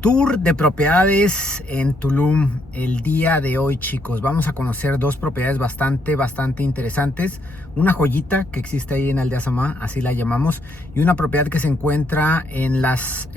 Tour de propiedades en Tulum el día de hoy, chicos. Vamos a conocer dos propiedades bastante interesantes. Una joyita que existe ahí en Aldea Samá, así la llamamos, y una propiedad que se encuentra en las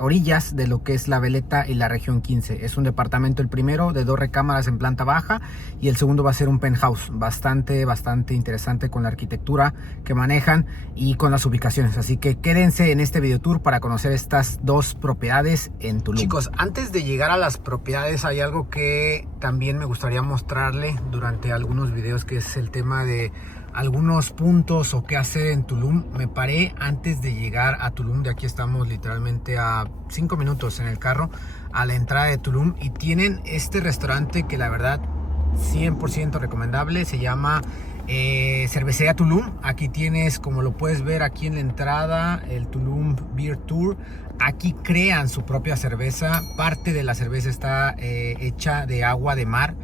orillas de lo que es La Veleta y la región 15. Es un departamento, el primero, de 2 recámaras en planta baja, y el segundo va a ser un penthouse bastante interesante con la arquitectura que manejan y con las ubicaciones. Así que quédense en este video tour para conocer estas dos propiedades en Tulum. Chicos, antes de llegar a las propiedades hay algo que también me gustaría mostrarle durante algunos videos, que es el tema de algunos puntos o qué hacer en Tulum. Me paré antes de llegar a Tulum, de aquí estamos literalmente a 5 minutos en el carro a la entrada de Tulum, y tienen este restaurante que la verdad 100% recomendable. Se llama Cervecería Tulum. Aquí tienes, como lo puedes ver aquí en la entrada, el Tulum Beer Tour. Aquí crean su propia cerveza. Parte de la cerveza está hecha de agua de mar.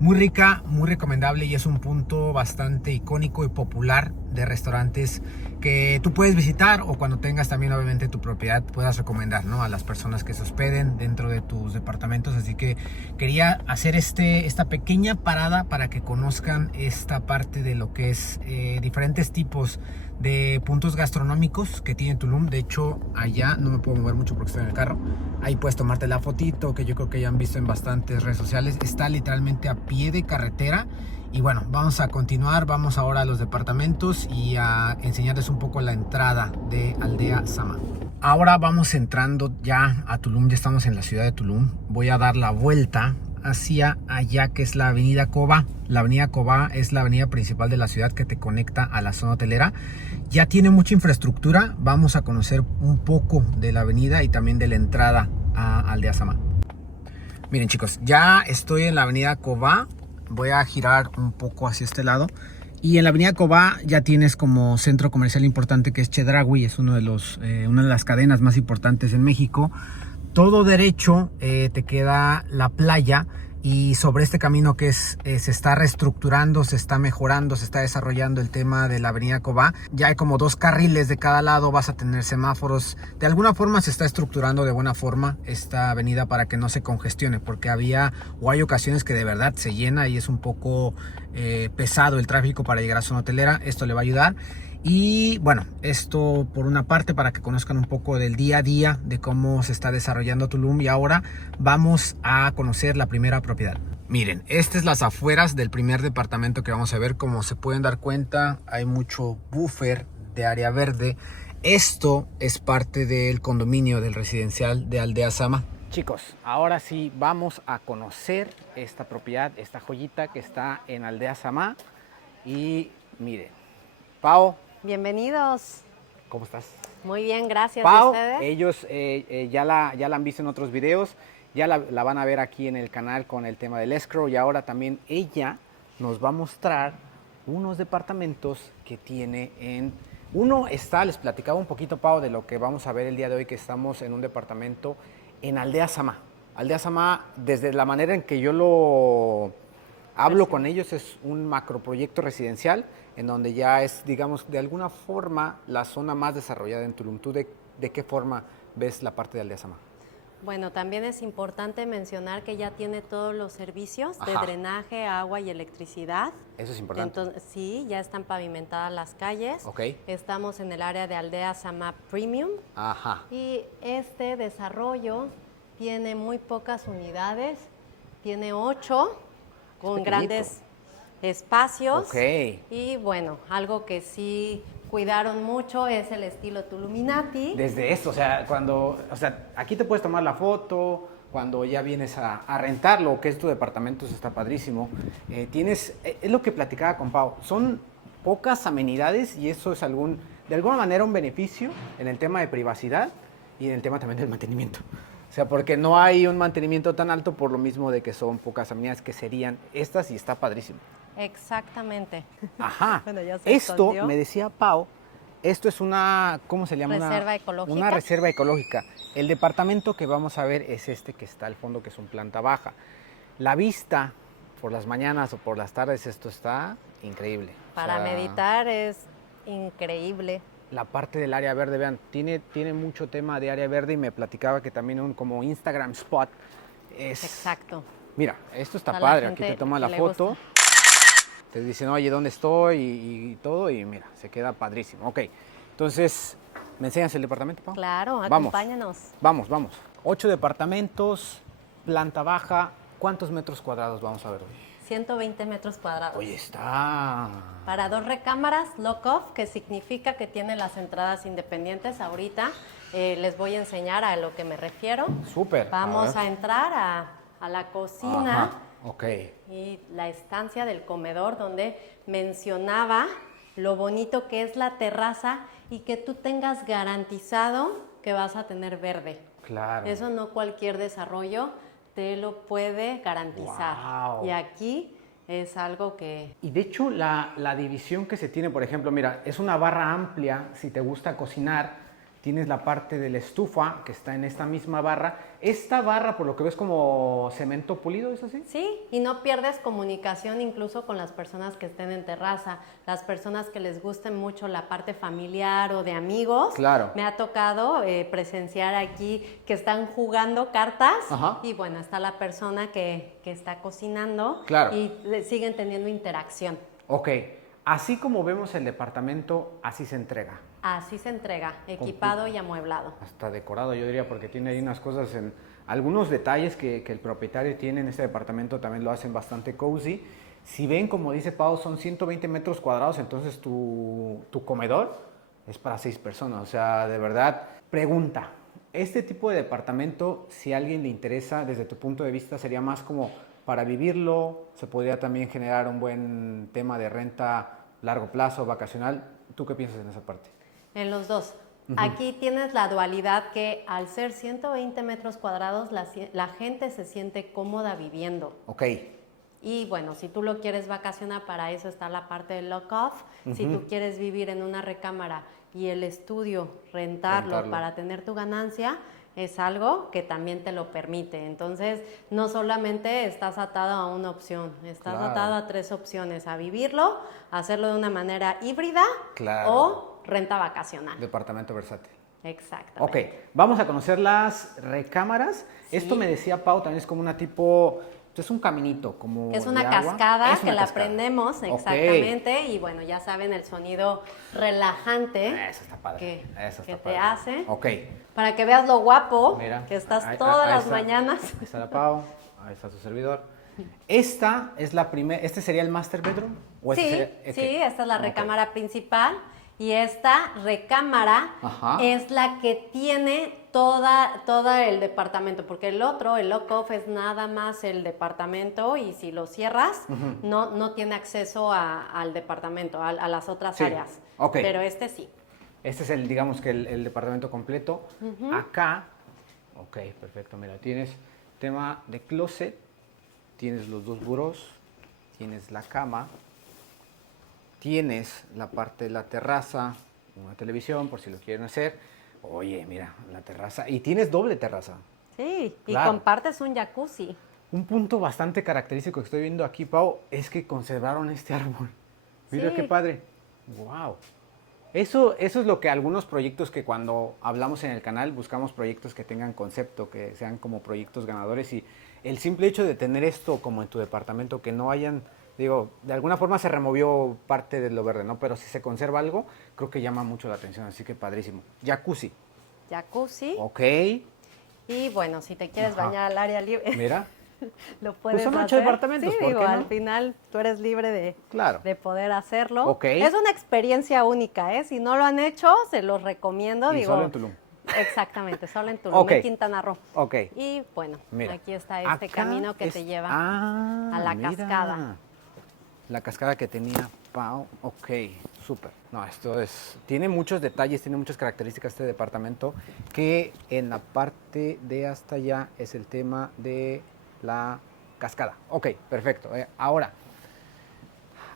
Muy rica, muy recomendable, y es un punto bastante icónico y popular de restaurantes que tú puedes visitar, o cuando tengas también obviamente tu propiedad puedas recomendar, ¿no?, a las personas que se hospeden dentro de tus departamentos. Así que quería hacer esta pequeña parada para que conozcan esta parte de lo que es diferentes tipos de puntos gastronómicos que tiene Tulum. De hecho, allá no me puedo mover mucho porque estoy en el carro. Ahí puedes tomarte la fotito, que yo creo que ya han visto en bastantes redes sociales. Está literalmente a pie de carretera. Y bueno, vamos a continuar. Vamos ahora a los departamentos y a enseñarles un poco la entrada de Aldea Samá. Ahora vamos entrando ya a Tulum. Ya estamos en la ciudad de Tulum. Voy a dar la vuelta hacia allá, que es la avenida Cobá. La avenida Cobá es la avenida principal de la ciudad que te conecta a la zona hotelera. Ya tiene mucha infraestructura. Vamos a conocer un poco de la avenida y también de la entrada a Aldea Samá. Miren, chicos, ya estoy en la avenida Cobá. Voy a girar un poco hacia este lado. Y en la avenida Cobá ya tienes como centro comercial importante, que es Chedraui. Es una de las cadenas más importantes en México. Todo derecho te queda la playa, y sobre este camino que se está reestructurando, se está mejorando, se está desarrollando el tema de la avenida Cobá. Ya hay como 2 carriles de cada lado, vas a tener semáforos. De alguna forma se está estructurando de buena forma esta avenida para que no se congestione, porque hay ocasiones que de verdad se llena y es un poco pesado el tráfico para llegar a zona hotelera. Esto le va a ayudar. Y bueno, esto por una parte, para que conozcan un poco del día a día de cómo se está desarrollando Tulum. Y ahora vamos a conocer la primera propiedad. Miren, estas es las afueras del primer departamento que vamos a ver. Como se pueden dar cuenta, hay mucho buffer de área verde. Esto es parte del condominio del residencial de Aldea Samá. Chicos, ahora sí vamos a conocer esta propiedad, esta joyita que está en Aldea Samá. Y miren, Pau, Bienvenidos. ¿cómo estás? Muy bien, gracias. Pau, ¿Y ustedes? ellos ya la han visto en otros videos, ya la van a ver aquí en el canal con el tema del escrow, y ahora también ella nos va a mostrar unos departamentos que tiene les platicaba un poquito, Pau, de lo que vamos a ver el día de hoy, que estamos en un departamento en Aldea Samá. Aldea Samá, desde la manera en que yo lo hablo con ellos, es un macroproyecto residencial en donde ya es, digamos, de alguna forma la zona más desarrollada en Tulum. ¿Tú de qué forma ves la parte de Aldea Samá? Bueno, también es importante mencionar que ya tiene todos los servicios de Ajá. drenaje, agua y electricidad. Eso es importante. Entonces, sí, ya están pavimentadas las calles. Ok. Estamos en el área de Aldea Samá Premium. Ajá. Y este desarrollo tiene muy pocas unidades, tiene 8 con grandes espacios. Ok. Y bueno, algo que sí cuidaron mucho es el estilo Tuluminati. Desde esto, aquí te puedes tomar la foto cuando ya vienes a rentarlo, que es tu departamento, está padrísimo. Es lo que platicaba con Pau, son pocas amenidades, y eso es de alguna manera un beneficio en el tema de privacidad y en el tema también del mantenimiento. O sea, porque no hay un mantenimiento tan alto por lo mismo de que son pocas amenidades, que serían estas, y está padrísimo. Exactamente. Ajá. Bueno, ya se Esto, escondió. me decía Pau, esto es una, ¿cómo se llama? Reserva ecológica. Una reserva ecológica. El departamento que vamos a ver es este que está al fondo, que es un planta baja. La vista por las mañanas o por las tardes, esto está increíble. Para meditar es increíble. la parte del área verde, vean, tiene mucho tema de área verde y me platicaba que también un como Instagram spot es... Exacto. Mira, esto está A la padre, aquí gente te toma que la le foto, gusta. te dicen, oye, ¿dónde estoy? Y todo, y mira, se queda padrísimo. Ok, entonces, ¿me enseñas el departamento, Pau? Claro, Vamos, acompáñanos. vamos, vamos. 8 departamentos, planta baja, ¿cuántos metros cuadrados vamos a ver hoy? 120 metros cuadrados. Oye, está... Para 2 recámaras, lock-off, que significa que tiene las entradas independientes. Ahorita les voy a enseñar a lo que me refiero. Súper. Vamos ver. a entrar a la cocina. Ajá, ok. Y la estancia del comedor, donde mencionaba lo bonito que es la terraza y que tú tengas garantizado que vas a tener verde. Claro. Eso no cualquier desarrollo te lo puede garantizar. Wow. Y aquí es algo que... Y de hecho la división que se tiene, por ejemplo, mira, es una barra amplia, si te gusta cocinar, tienes la parte de la estufa que está en esta misma barra. Esta barra, por lo que ves, como cemento pulido, ¿es así? Sí, y no pierdes comunicación incluso con las personas que estén en terraza, las personas que les guste mucho la parte familiar o de amigos. Claro. Me ha tocado presenciar aquí que están jugando cartas. Ajá. Y bueno, está la persona que está cocinando. Claro. Y siguen teniendo interacción. Ok, así como vemos el departamento, así se entrega. Así se entrega, equipado y amueblado. Hasta decorado, yo diría, porque tiene ahí unas cosas, algunos detalles que el propietario tiene en este departamento también lo hacen bastante cozy. Si ven, como dice Pau, son 120 metros cuadrados, entonces tu comedor es para 6 personas. O sea, de verdad, pregunta, este tipo de departamento, si a alguien le interesa, desde tu punto de vista, sería más como para vivirlo, se podría también generar un buen tema de renta largo plazo, vacacional. ¿Tú qué piensas en esa parte? En los dos. Aquí tienes la dualidad que al ser 120 metros cuadrados, la gente se siente cómoda viviendo. Ok. Y bueno, si tú lo quieres vacacionar, para eso está la parte del lock-off. Si tú quieres vivir en una recámara y el estudio rentarlo para tener tu ganancia, es algo que también te lo permite. Entonces, no solamente estás atado a una opción, estás atado a 3 opciones: a vivirlo, a hacerlo de una manera híbrida o renta vacacional. Departamento versátil. Exactamente. Ok, vamos a conocer las recámaras. Sí. Esto me decía Pau, también es como una tipo... Es un caminito, como es una de agua. cascada Es una que la cascada. prendemos, exactamente. Y bueno, ya saben el sonido relajante Eso está padre. que te hace. Ok. Para que veas lo guapo. Mira, que estás todas las mañanas. Ahí está la Pau, ahí está su servidor. Esta es la primera, ¿este sería el master bedroom? ¿O Sí, sería, sí, esta es la recámara principal. Y esta recámara es la que tiene toda el departamento, porque el otro, el lock-off, es nada más el departamento, y si lo cierras, no tiene acceso al departamento, a las otras áreas. Okay. Pero este sí. Este es digamos que el departamento completo. Acá, ok, perfecto, mira, tienes tema de closet, tienes los 2 burós, tienes la cama, tienes la parte de la terraza, una televisión por si lo quieren hacer. Oye, mira, la terraza. Y tienes doble terraza. Sí, claro. Y compartes un jacuzzi. Un punto bastante característico que estoy viendo aquí, Pau, es que conservaron este árbol. Mira qué padre. Wow. Eso es lo que algunos proyectos que cuando hablamos en el canal buscamos proyectos que tengan concepto, que sean como proyectos ganadores, y el simple hecho de tener esto como en tu departamento, que no hayan... Digo, de alguna forma se removió parte de lo verde, ¿no? Pero si se conserva algo, creo que llama mucho la atención, así que padrísimo. Jacuzzi. Jacuzzi. Ok. Y bueno, si te quieres bañar al área libre, mira, lo puedes pues son 8 hacer. departamentos, Sí, ¿por digo, qué no? al final tú eres libre de poder hacerlo. Ok. Es una experiencia única, ¿eh? Si no lo han hecho, se los recomiendo. Y solo en Tulum. Exactamente, solo en Tulum, en Quintana Roo. Ok. Y bueno, mira, aquí está este camino que te lleva a la cascada. La cascada que tenía Pau. Ok, súper. No, esto tiene muchos detalles, tiene muchas características este departamento, que en la parte de hasta allá es el tema de la cascada. Ok, perfecto. Ahora,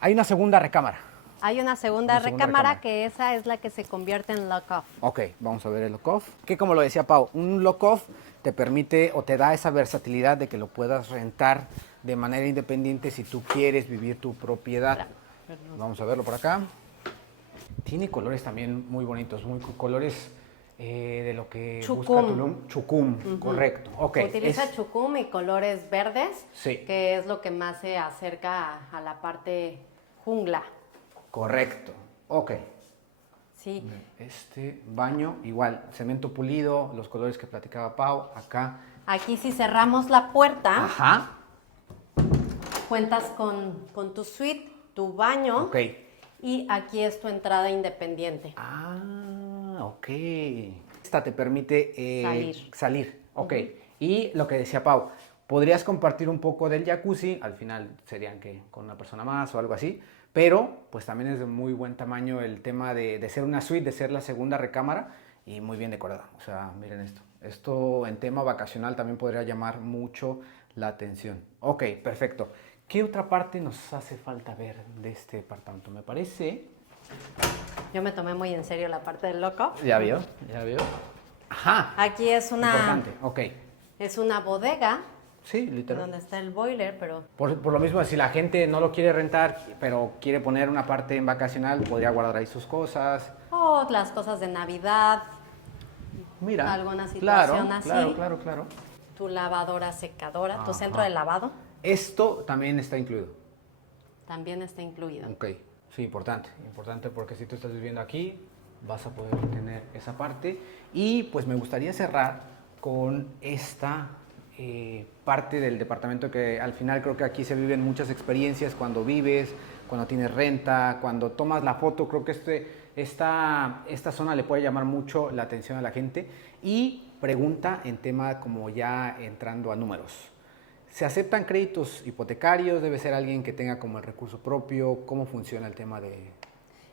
hay una segunda recámara. Hay una segunda recámara que esa es la que se convierte en lock-off. Ok, vamos a ver el lock-off. Que como lo decía Pau, un lock-off te permite o te da esa versatilidad de que lo puedas rentar de manera independiente si tú quieres vivir tu propiedad. Vamos a verlo por acá. Tiene colores también muy bonitos, muy colores de lo que Chucum. busca Tulum. Chucum, correcto. Okay. Utiliza chucum y colores verdes, sí, que es lo que más se acerca a la parte jungla. Correcto, ok. Sí. Este baño, igual, cemento pulido, los colores que platicaba Pau, acá. Aquí si cerramos la puerta, Ajá. cuentas con tu suite, tu baño. Ok. Y aquí es tu entrada independiente. Ah, ok. Esta te permite salir. Ok. Y lo que decía Pau, podrías compartir un poco del jacuzzi, al final serían que con una persona más o algo así, pero pues también es de muy buen tamaño el tema de ser una suite, de ser la segunda recámara y muy bien decorada. O sea, miren esto. Esto en tema vacacional también podría llamar mucho la atención. Ok, perfecto. ¿Qué otra parte nos hace falta ver de este departamento? Me parece... Yo me tomé muy en serio la parte del loco. Ya vio. Ajá. Aquí es una... Importante, ok. Es una bodega. Sí, literal. Donde está el boiler, pero... Por lo mismo, si la gente no lo quiere rentar, pero quiere poner una parte en vacacional, podría guardar ahí sus cosas. O las cosas de Navidad. Mira. Alguna situación así. Claro. Tu lavadora secadora, tu Ajá. centro de lavado. Esto también está incluido. También está incluido. Ok, sí, importante porque si tú estás viviendo aquí, vas a poder tener esa parte. Y pues me gustaría cerrar con esta parte del departamento que al final creo que aquí se viven muchas experiencias cuando vives, cuando tienes renta, cuando tomas la foto. Creo que esta zona le puede llamar mucho la atención a la gente. Y pregunta en tema como ya entrando a números. ¿Se aceptan créditos hipotecarios? ¿Debe ser alguien que tenga como el recurso propio? ¿Cómo funciona el tema de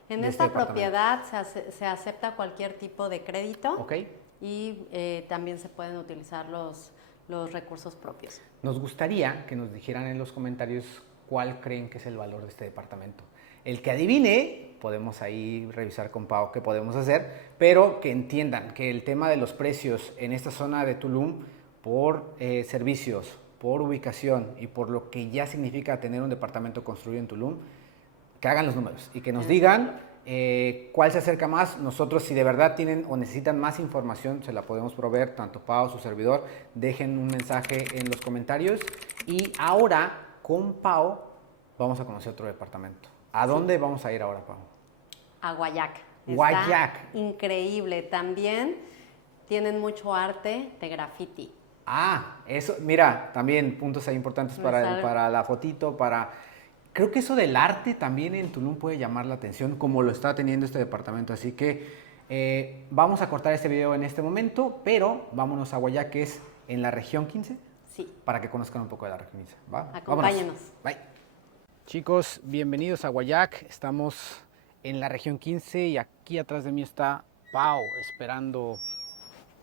En de esta este propiedad se acepta cualquier tipo de crédito. Ok. Y también se pueden utilizar los recursos propios. Nos gustaría que nos dijeran en los comentarios cuál creen que es el valor de este departamento. El que adivine, podemos ahí revisar con Pau qué podemos hacer, pero que entiendan que el tema de los precios en esta zona de Tulum por servicios, por ubicación y por lo que ya significa tener un departamento construido en Tulum, que hagan los números y que nos digan cuál se acerca más. Nosotros, si de verdad tienen o necesitan más información, se la podemos proveer, tanto Pau, su servidor. Dejen un mensaje en los comentarios. Y ahora, con Pau, vamos a conocer otro departamento. ¿A dónde vamos a ir ahora, Pau? A Guayac. Guayac. Está increíble. También tienen mucho arte de graffiti. Ah, eso, mira, también puntos ahí importantes para la fotito, Creo que eso del arte también en Tulum puede llamar la atención, como lo está teniendo este departamento. Así que vamos a cortar este video en este momento, pero vámonos a Guayac, que es en la región 15. Sí. Para que conozcan un poco de la región 15. ¿Va? Acompáñenos. Vámonos. Bye. Chicos, bienvenidos a Guayac. Estamos en la región 15 y aquí atrás de mí está Pau esperando.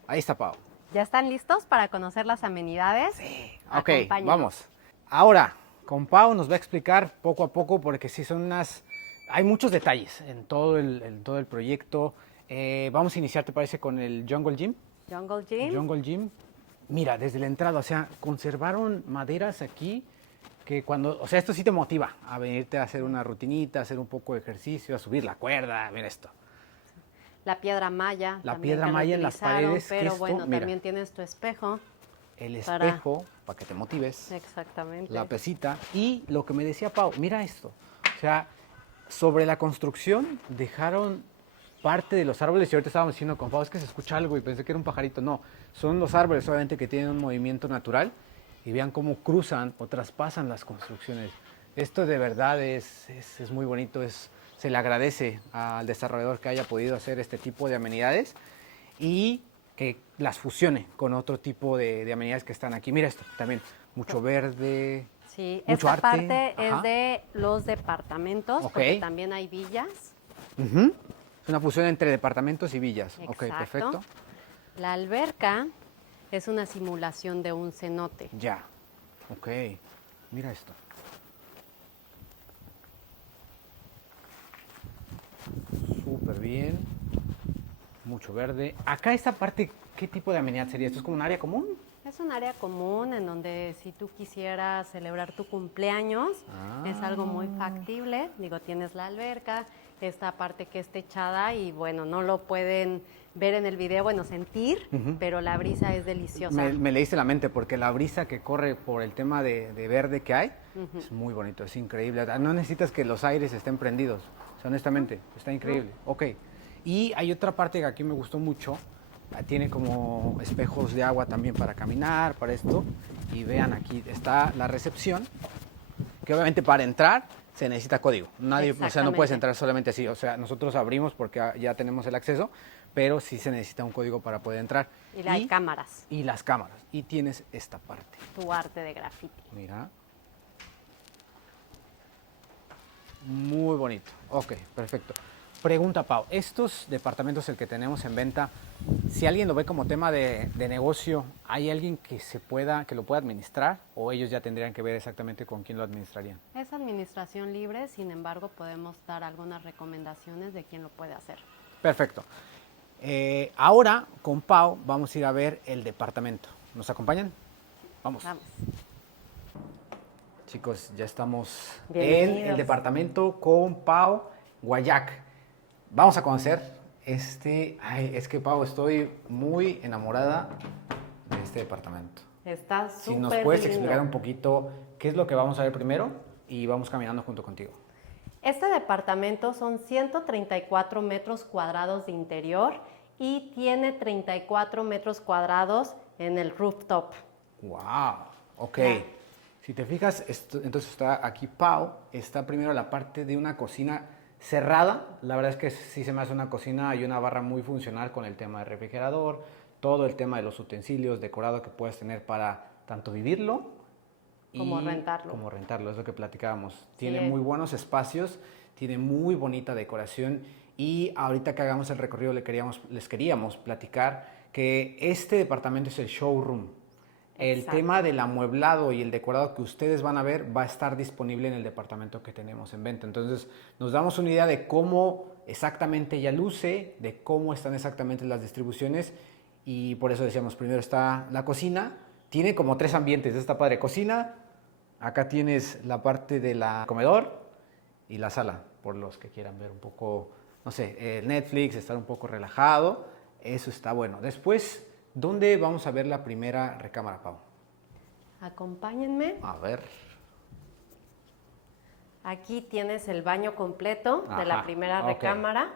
Ahí está Pau. ¿Ya están listos para conocer las amenidades? Sí. Ok, vamos. Ahora, con Pau nos va a explicar poco a poco porque sí son hay muchos detalles en todo el proyecto. Vamos a iniciar, ¿te parece, con el Jungle Gym? Jungle Gym. Mira, desde la entrada, o sea, conservaron maderas aquí que esto sí te motiva a venirte a hacer una rutinita, a hacer un poco de ejercicio, a subir la cuerda, mira esto. La piedra maya. La piedra maya en las paredes. Pero bueno, mira, también tienes tu espejo. El espejo, para que te motives. Exactamente. La pesita. Y lo que me decía Pau, mira esto. O sea, sobre la construcción dejaron parte de los árboles. Y ahorita estábamos diciendo con Pau, es que se escucha algo y pensé que era un pajarito. No, son los árboles obviamente que tienen un movimiento natural. Y vean cómo cruzan o traspasan las construcciones. Esto de verdad es muy bonito. Se le agradece al desarrollador que haya podido hacer este tipo de amenidades y que las fusione con otro tipo de amenidades que están aquí. Mira esto, también mucho verde, sí, mucho esta arte. Parte es de los departamentos, porque también hay villas. Es una fusión entre departamentos y villas. Exacto. Ok, perfecto. La alberca es una simulación de un cenote. Ya, ok, mira esto. Súper bien, mucho verde. Acá esta parte, ¿qué tipo de amenidad sería? ¿Esto es como un área común? Es un área común en donde si tú quisieras celebrar tu cumpleaños, es algo muy factible. Digo, tienes la alberca esta parte que es techada y bueno, no lo pueden ver en el video, bueno, sentir, pero la brisa es deliciosa. Me leíste la mente porque la brisa que corre por el tema de verde que hay es muy bonito, es increíble. No necesitas que los aires estén prendidos, o sea, honestamente, está increíble. Ok, y hay otra parte que aquí me gustó mucho, tiene como espejos de agua también para caminar, para esto, y vean aquí está la recepción, que obviamente para entrar se necesita código. Nadie, o sea, no puedes entrar solamente así. O sea, nosotros abrimos porque ya tenemos el acceso, pero sí se necesita un código para poder entrar. Y hay cámaras. Y las cámaras. Y tienes esta parte. Tu arte de graffiti. Mira. Muy bonito. Ok, perfecto. Pregunta, Pau. Estos departamentos, el que tenemos en venta, si alguien lo ve como tema de negocio, ¿hay alguien que lo pueda administrar o ellos ya tendrían que ver exactamente con quién lo administrarían? Es administración libre, sin embargo, podemos dar algunas recomendaciones de quién lo puede hacer. Perfecto. Ahora, con Pau, vamos a ir a ver el departamento. ¿Nos acompañan? Vamos. Chicos, ya estamos en el departamento con Pau Guayac. Vamos a conocer es que Pau, estoy muy enamorada de este departamento. Está súper Si nos puedes lindo. explicar un poquito qué es lo que vamos a ver primero y vamos caminando junto contigo. Este departamento son 134 metros cuadrados de interior y tiene 34 metros cuadrados en el rooftop. ¡Wow! Ok. Ya. Si te fijas, entonces está aquí Pau, está primero la parte de una cocina cerrada. La verdad es que sí se me hace una cocina y una barra muy funcional con el tema del refrigerador, todo el tema de los utensilios, decorado que puedes tener para tanto vivirlo como rentarlo. Como rentarlo, es lo que platicábamos. Tiene muy buenos espacios, tiene muy bonita decoración y ahorita que hagamos el recorrido les queríamos platicar que este departamento es el showroom. El tema del amueblado y el decorado que ustedes van a ver va a estar disponible en el departamento que tenemos en venta. Entonces nos damos una idea de cómo exactamente ya luce, de cómo están exactamente las distribuciones y por eso decíamos, primero está la cocina, tiene como 3 ambientes, está padre, cocina, acá tienes la parte de la comedor y la sala, por los que quieran ver un poco, no sé, Netflix, estar un poco relajado, eso está bueno. Después, ¿dónde vamos a ver la primera recámara, Pau? Acompáñenme. A ver. Aquí tienes el baño completo de la primera recámara.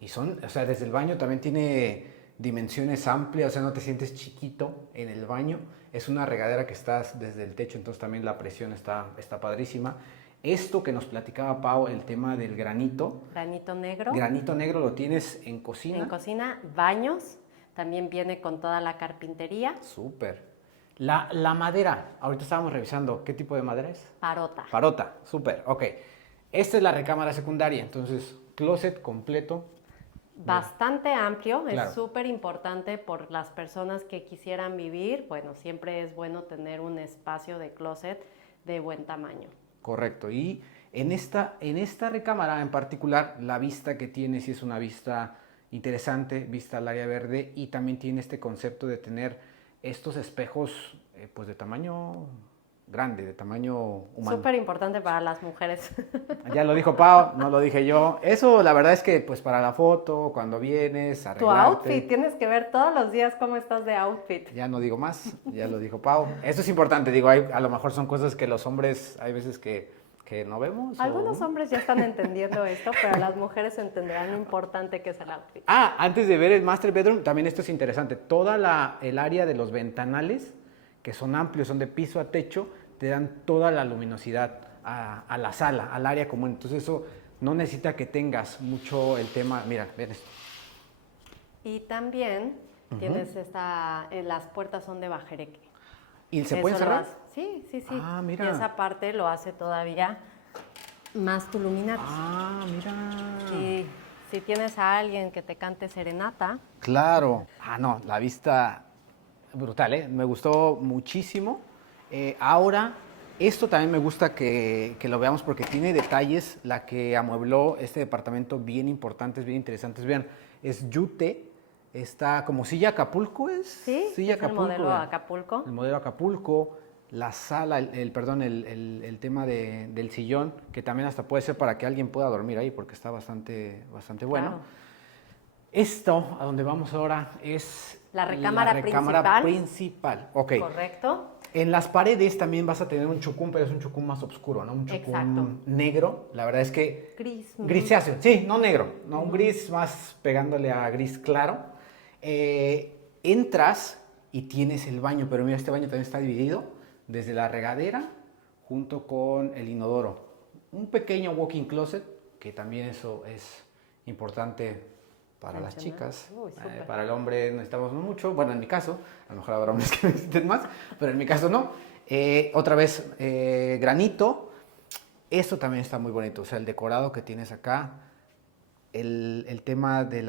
Y o sea, desde el baño también tiene dimensiones amplias, o sea, no te sientes chiquito en el baño. Es una regadera que estás desde el techo, entonces también la presión está padrísima. Esto que nos platicaba Pau, el tema del granito. Granito negro. Granito negro lo tienes en cocina. En cocina, baños. También viene con toda la carpintería. Súper. La madera, ahorita estábamos revisando, ¿qué tipo de madera es? Parota. Parota, súper, ok. Esta es la recámara secundaria, entonces, closet completo. Bastante amplio, Claro. Es súper importante por las personas que quisieran vivir. Bueno, siempre es bueno tener un espacio de closet de buen tamaño. Correcto, y en esta recámara en particular, la vista que tiene sí es una vista interesante, vista al área verde, y también tiene este concepto de tener estos espejos pues de tamaño grande, de tamaño humano. Súper importante para las mujeres. Ya lo dijo Pau, no lo dije yo. Eso la verdad es que pues para la foto, cuando vienes, Tu arreglarte. outfit, tienes que ver todos los días cómo estás de outfit. Ya no digo más, ya lo dijo Pau. Eso es importante, digo, a lo mejor son cosas que los hombres hay veces que no vemos. Algunos hombres ya están entendiendo esto, pero las mujeres entenderán lo importante que es el outfit. Antes de ver el master bedroom, también esto es interesante. Toda el área de los ventanales, que son amplios, son de piso a techo, te dan toda la luminosidad a la sala, al área común. Entonces eso no necesita que tengas mucho el tema. Mira, ven esto. Y también tienes las puertas son de bajereque. ¿Y se pueden cerrar? Sí. Ah, mira. Y esa parte lo hace todavía más tuluminatis. Ah, mira. Y si tienes a alguien que te cante serenata. Claro. No, la vista brutal, ¿eh? Me gustó muchísimo. Ahora, esto también me gusta que lo veamos porque tiene detalles, la que amuebló este departamento bien importantes, bien interesantes. Vean, es yute. Está como silla Acapulco, ¿es? Sí, silla es el modelo Acapulco. El modelo Acapulco. la sala, el tema del sillón, que también hasta puede ser para que alguien pueda dormir ahí, porque está bastante bueno. Claro. Esto, a donde vamos ahora, es la recámara principal. Ok. Correcto. En las paredes también vas a tener un chucún, pero es un chucún más oscuro, ¿no? Un chucún negro. La verdad es que... Grisáceo. Sí, no negro. No, un gris más pegándole a gris claro. Entras y tienes el baño, pero mira, este baño también está dividido desde la regadera junto con el inodoro. Un pequeño walk-in closet, que también eso es importante para las chicas. Para el hombre necesitamos mucho. Bueno, en mi caso, a lo mejor habrá hombres que necesiten más, pero en mi caso no. Otra vez, granito. Esto también está muy bonito. O sea, el decorado que tienes acá, el tema de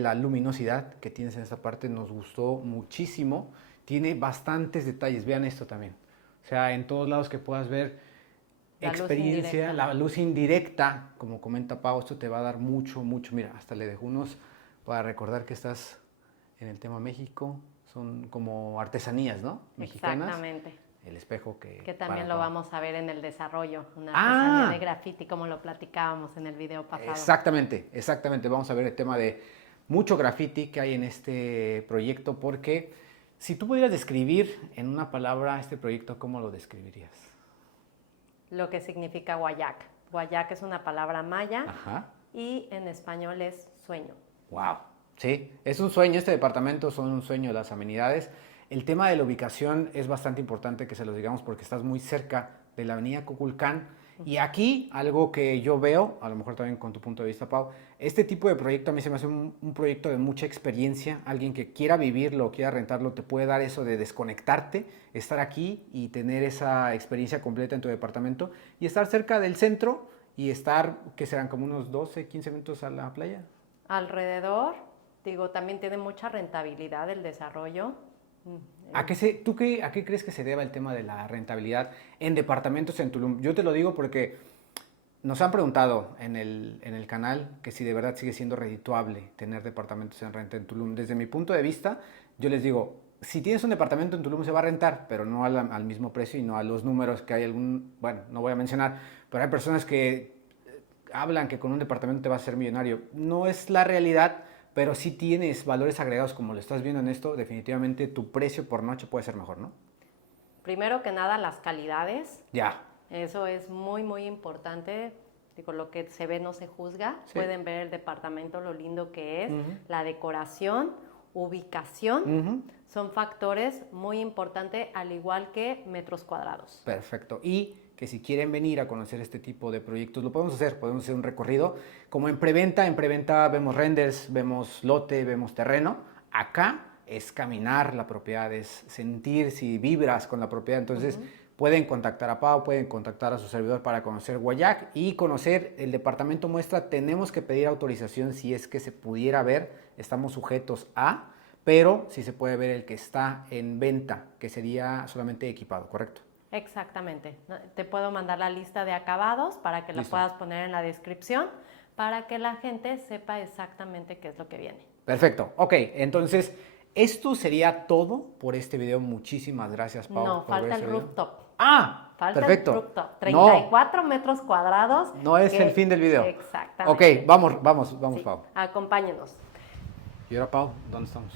la luminosidad que tienes en esta parte nos gustó muchísimo. Tiene bastantes detalles. Vean esto también. O sea, en todos lados que puedas ver experiencia, la luz indirecta, como comenta Pau, esto te va a dar mucho. Mira, hasta le dejo unos para recordar que estás en el tema México. Son como artesanías, ¿no? Mexicanas. Exactamente. El espejo que también lo vamos a ver en el desarrollo, una artesanía de graffiti, como lo platicábamos en el video pasado. Exactamente. Vamos a ver el tema de mucho graffiti que hay en este proyecto, porque si tú pudieras describir en una palabra este proyecto, ¿cómo lo describirías? Lo que significa Guayac. Guayac es una palabra maya. Ajá. Y en español es sueño. Wow, sí, es un sueño, este departamento son un sueño las amenidades. El tema de la ubicación es bastante importante que se los digamos porque estás muy cerca de la avenida Cuculcán. Y aquí, algo que yo veo, a lo mejor también con tu punto de vista, Pau, este tipo de proyecto a mí se me hace un proyecto de mucha experiencia. Alguien que quiera vivirlo, quiera rentarlo, te puede dar eso de desconectarte, estar aquí y tener esa experiencia completa en tu departamento y estar cerca del centro y estar, que serán como unos 12, 15 minutos a la playa. Alrededor, digo, también tiene mucha rentabilidad el desarrollo. ¿A qué crees que se deba el tema de la rentabilidad en departamentos en Tulum? Yo te lo digo porque nos han preguntado en el canal que si de verdad sigue siendo redituable tener departamentos en renta en Tulum. Desde mi punto de vista, yo les digo, si tienes un departamento en Tulum se va a rentar, pero no al mismo precio y no a los números que hay bueno, no voy a mencionar, pero hay personas que hablan que con un departamento te vas a ser millonario. No es la realidad, pero si tienes valores agregados como lo estás viendo en esto, definitivamente tu precio por noche puede ser mejor, ¿no? Primero que nada, las calidades. Ya. Eso es muy importante. Digo, lo que se ve no se juzga. Sí. Pueden ver el departamento, lo lindo que es, la decoración, ubicación. Son factores muy importantes, al igual que metros cuadrados. Perfecto. Y que si quieren venir a conocer este tipo de proyectos, lo podemos hacer un recorrido. Como en preventa vemos renders, vemos lote, vemos terreno. Acá es caminar la propiedad, es sentir si vibras con la propiedad. Entonces pueden contactar a Pau, pueden contactar a su servidor para conocer Guayac y conocer el departamento muestra. Tenemos que pedir autorización si es que se pudiera ver, estamos sujetos a, pero sí se puede ver el que está en venta, que sería solamente equipado, ¿correcto? Exactamente. Te puedo mandar la lista de acabados para que la puedas poner en la descripción para que la gente sepa exactamente qué es lo que viene. Perfecto. Ok, entonces esto sería todo por este video. Muchísimas gracias, Pau. No, falta el rooftop. Falta perfecto. El rooftop. 34 metros cuadrados. No es el fin del video. Exactamente. Ok, vamos, sí. Pau. Acompáñenos. Y ahora, Pau, ¿dónde estamos?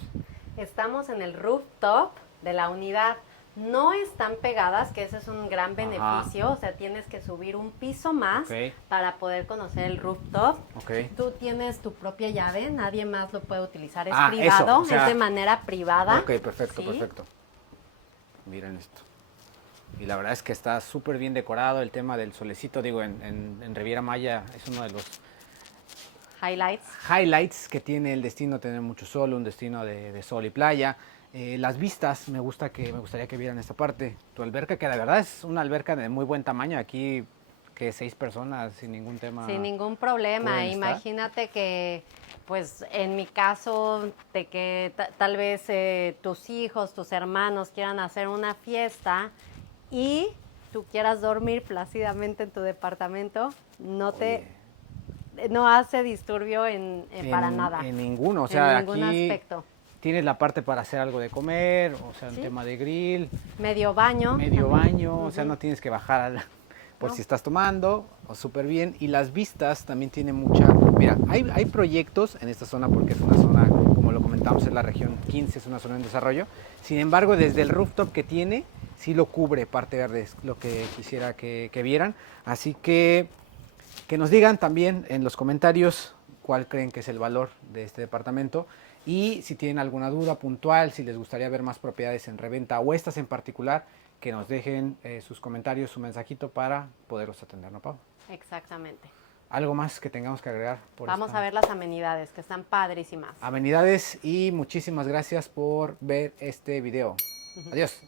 Estamos en el rooftop de la unidad. No están pegadas, que ese es un gran beneficio. O sea, tienes que subir un piso más para poder conocer el rooftop. Tú tienes tu propia llave, nadie más lo puede utilizar. Es privado, es de manera privada. Ok, perfecto. Miren esto. Y la verdad es que está súper bien decorado. El tema del solecito, digo, en Riviera Maya es uno de los highlights que tiene el destino, tener mucho sol, un destino de sol y playa. Las vistas, me gustaría que vieran esta parte. Tu alberca, que la verdad es una alberca de muy buen tamaño. Aquí, que 6 personas sin ningún tema. Sin ningún problema. Imagínate que, pues, en mi caso, de que tal vez tus hijos, tus hermanos quieran hacer una fiesta y tú quieras dormir plácidamente en tu departamento, no hace disturbio para nada. En ninguno, o sea, en ningún aspecto. Tienes la parte para hacer algo de comer, o sea, un tema de grill. Medio baño. Medio baño, o sea, no tienes que bajar por si estás tomando, o súper bien. Y las vistas también tienen mucha... Mira, hay proyectos en esta zona porque es una zona, como lo comentamos, es la región 15, es una zona en desarrollo. Sin embargo, desde el rooftop que tiene, sí lo cubre parte verde, es lo que quisiera que vieran. Así que nos digan también en los comentarios cuál creen que es el valor de este departamento. Y si tienen alguna duda puntual, si les gustaría ver más propiedades en reventa o estas en particular, que nos dejen sus comentarios, su mensajito para poderlos atender, ¿no, Pau? Exactamente. ¿Algo más que tengamos que agregar? Vamos a ver las amenidades, que están padrísimas. Amenidades, y muchísimas gracias por ver este video. Adiós.